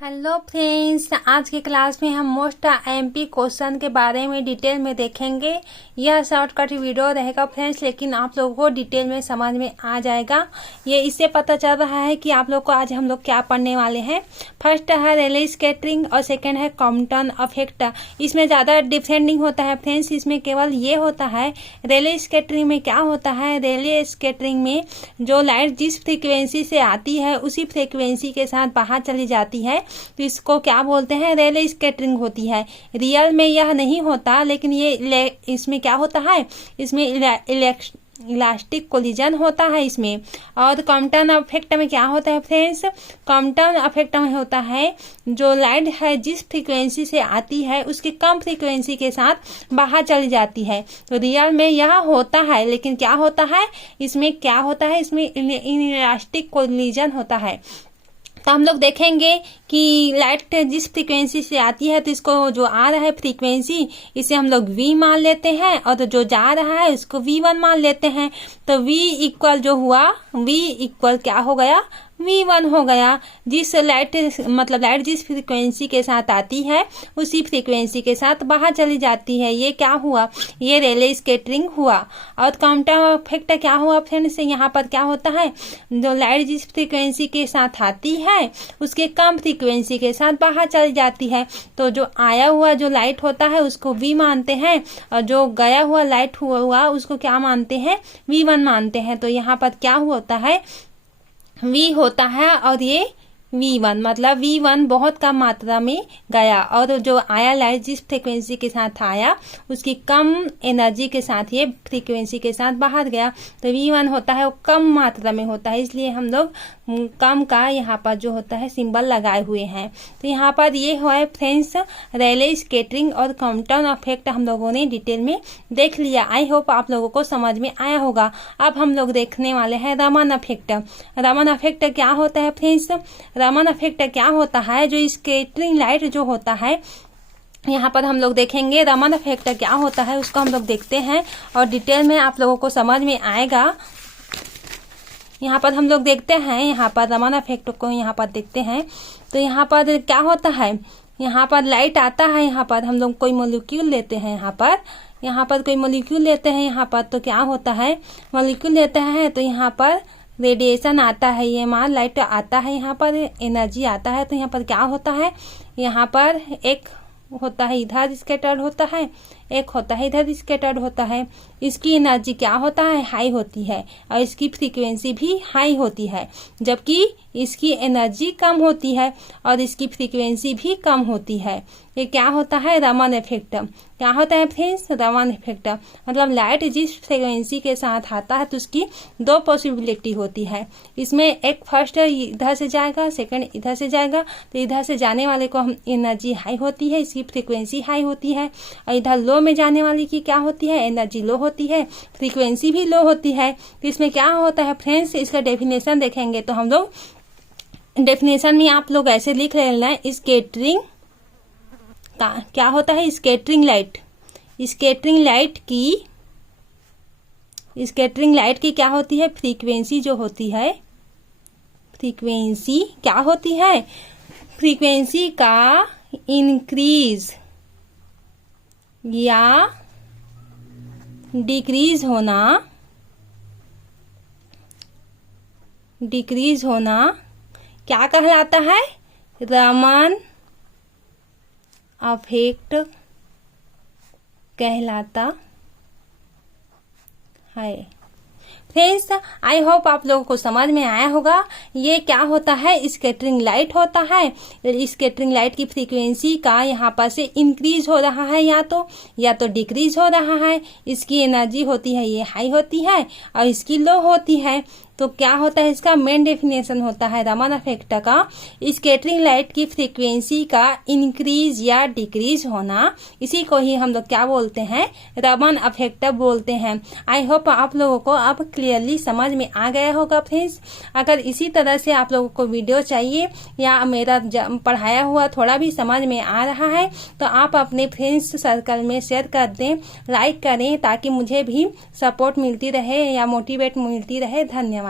Hello friends, आज के class में हम मोस्ट एमपी क्वेश्चन के बारे में डिटेल में देखेंगे। यह शॉर्टकट वीडियो रहेगा फ्रेंड्स, लेकिन आप लोगों को डिटेल में समझ में आ जाएगा। ये इससे पता चल रहा है कि आप लोग को आज हम लोग क्या पढ़ने वाले हैं। फर्स्ट है रेले स्कैटरिंग और सेकेंड है कॉम्पटन इफेक्ट। इसमें ज़्यादा डिफरेंट नहीं होता है फ्रेंड्स, इसमें केवल ये होता है रेले स्कैटरिंग में क्या होता है। रेले स्कैटरिंग में जो लाइट जिस फ्रीक्वेंसी से आती है उसी फ्रीक्वेंसी के साथ बाहर चली जाती है, तो इसको क्या बोलते हैं, रेले स्कैटरिंग होती है। रियल में यह नहीं होता, लेकिन ये इसमें क्या होता है, इसमें इलास्टिक कोलिजन होता है इसमें। और कॉम्पटन इफेक्ट में क्या होता है फ्रेंड्स, कॉम्पटन इफेक्ट में होता है जो लाइट है जिस फ्रीक्वेंसी से आती है उसकी कम फ्रीक्वेंसी के साथ बाहर चली जाती है। तो रियल में यह होता है, लेकिन क्या होता है इसमें, क्या होता है इसमें इलास्टिक कोलिजन होता है। तो हम लोग देखेंगे कि लाइट जिस फ्रीक्वेंसी से आती है, तो इसको जो आ रहा है फ्रीक्वेंसी, इसे हम लोग v मान लेते हैं, और जो जा रहा है उसको v1 मान लेते हैं। तो v इक्वल जो हुआ, v इक्वल क्या हो गया, v1 हो गया। जिस लाइट मतलब लाइट जिस फ्रीक्वेंसी के साथ आती है उसी फ्रीक्वेंसी के साथ बाहर चली जाती है। ये क्या हुआ, ये रेले स्कैटरिंग हुआ। और कॉम्पटन इफेक्ट क्या हुआ फ्रेंड्स, यहाँ पर क्या होता है, जो लाइट जिस फ्रीक्वेंसी के साथ आती है उसके कम फ्रीक्वेंसी के साथ बाहर चली जाती है। तो जो आया हुआ जो लाइट होता है उसको v मानते हैं, और जो गया हुआ लाइट हुआ उसको क्या मानते हैं, v1 मानते हैं। तो यहाँ पर क्या होता है, v होता है और ये v1, मतलब v1 बहुत कम मात्रा में गया, और जो आया लाइट जिस फ्रीक्वेंसी के साथ आया उसकी कम एनर्जी के साथ ये फ्रीक्वेंसी के साथ बाहर गया। तो v1 होता है वो कम मात्रा में होता है, इसलिए हम लोग कम का यहाँ पर जो होता है सिंबल लगाए हुए हैं। तो यहाँ पर ये हुआ है फ्रेंड्स रेले स्कैटरिंग और कॉम्पटन इफेक्ट हम लोगों ने डिटेल में देख लिया। आई होप आप लोगों को समझ में आया होगा। अब हम लोग देखने वाले हैं रमन इफेक्ट। रमन इफेक्ट क्या होता है फ्रेंड्स, रमन इफेक्ट क्या होता है, जो स्कैटरिंग लाइट जो होता है, यहाँ पर हम लोग देखेंगे रमन इफेक्ट क्या होता है, उसको हम लोग देखते हैं और डिटेल में आप लोगों को समझ में आएगा। यहाँ पर हम लोग देखते हैं, यहाँ पर रमन इफेक्ट को यहाँ पर देखते हैं। तो यहाँ पर क्या होता है, यहाँ पर लाइट आता है, यहाँ पर हम लोग कोई मॉलिक्यूल लेते हैं, यहाँ पर कोई मॉलिक्यूल लेते हैं, यहाँ पर तो क्या होता है, मॉलिक्यूल लेते हैं तो यहाँ पर रेडिएशन आता है, ये मान लाइट आता है, यहाँ पर एनर्जी आता है। तो यहाँ पर क्या होता है, यहाँ पर एक होता है इधर स्कैटर्ड होता है, एक होता है इधर स्कैटर्ड होता है। इसकी एनर्जी क्या होता है, हाई होती है, और इसकी फ्रीक्वेंसी भी हाई होती है, जबकि इसकी एनर्जी कम होती है और इसकी फ्रीक्वेंसी भी कम होती है। ये क्या होता है, रमन इफेक्ट। क्या होता है फ्रेंड्स, रमन इफेक्ट मतलब लाइट जिस फ्रीक्वेंसी के साथ आता है तो उसकी दो पॉसिबिलिटी होती है। इसमें एक फर्स्ट इधर से जाएगा, सेकंड इधर से जाएगा। तो इधर से जाने वाले को हम एनर्जी हाई होती है, इसकी फ्रीक्वेंसी हाई होती है, और इधर लो में जाने वाली की क्या होती है, एनर्जी लो होती है, फ्रीक्वेंसी भी लो होती है। तो इसमें क्या होता है फ्रेंड्स, इसका डेफिनेशन देखेंगे तो हम लोग डेफिनेशन में आप लोग ऐसे लिख लेना है, स्कैटरिंग क्या होता है, स्कैटरिंग लाइट, स्कैटरिंग लाइट की क्या होती है, फ्रीक्वेंसी जो होती है, फ्रीक्वेंसी क्या होती है, फ्रीक्वेंसी का इंक्रीज या डिक्रीज होना क्या कहलाता है, रमन इफेक्ट कहलाता है। फ्रेंड्स आई होप आप लोगों को समझ में आया होगा। ये क्या होता है, स्कैटरिंग लाइट होता है। स्कैटरिंग लाइट की फ्रीक्वेंसी का यहाँ पर से इंक्रीज हो रहा है या तो डिक्रीज हो रहा है। इसकी एनर्जी होती है ये हाई होती है और इसकी लो होती है। तो क्या होता है, इसका मेन डेफिनेशन होता है रमन इफेक्ट का, स्कैटरिंग लाइट की फ्रीक्वेंसी का इंक्रीज या डिक्रीज होना। इसी को ही हम लोग क्या बोलते हैं, रमन इफेक्ट बोलते हैं। आई होप आप लोगों को अब क्लियरली समझ में आ गया होगा फ्रेंड्स। अगर इसी तरह से आप लोगों को वीडियो चाहिए या मेरा पढ़ाया हुआ थोड़ा भी समझ में आ रहा है तो आप अपने फ्रेंड्स सर्कल में शेयर कर दें, लाइक करें, ताकि मुझे भी सपोर्ट मिलती रहे या मोटिवेट मिलती रहे। धन्यवाद।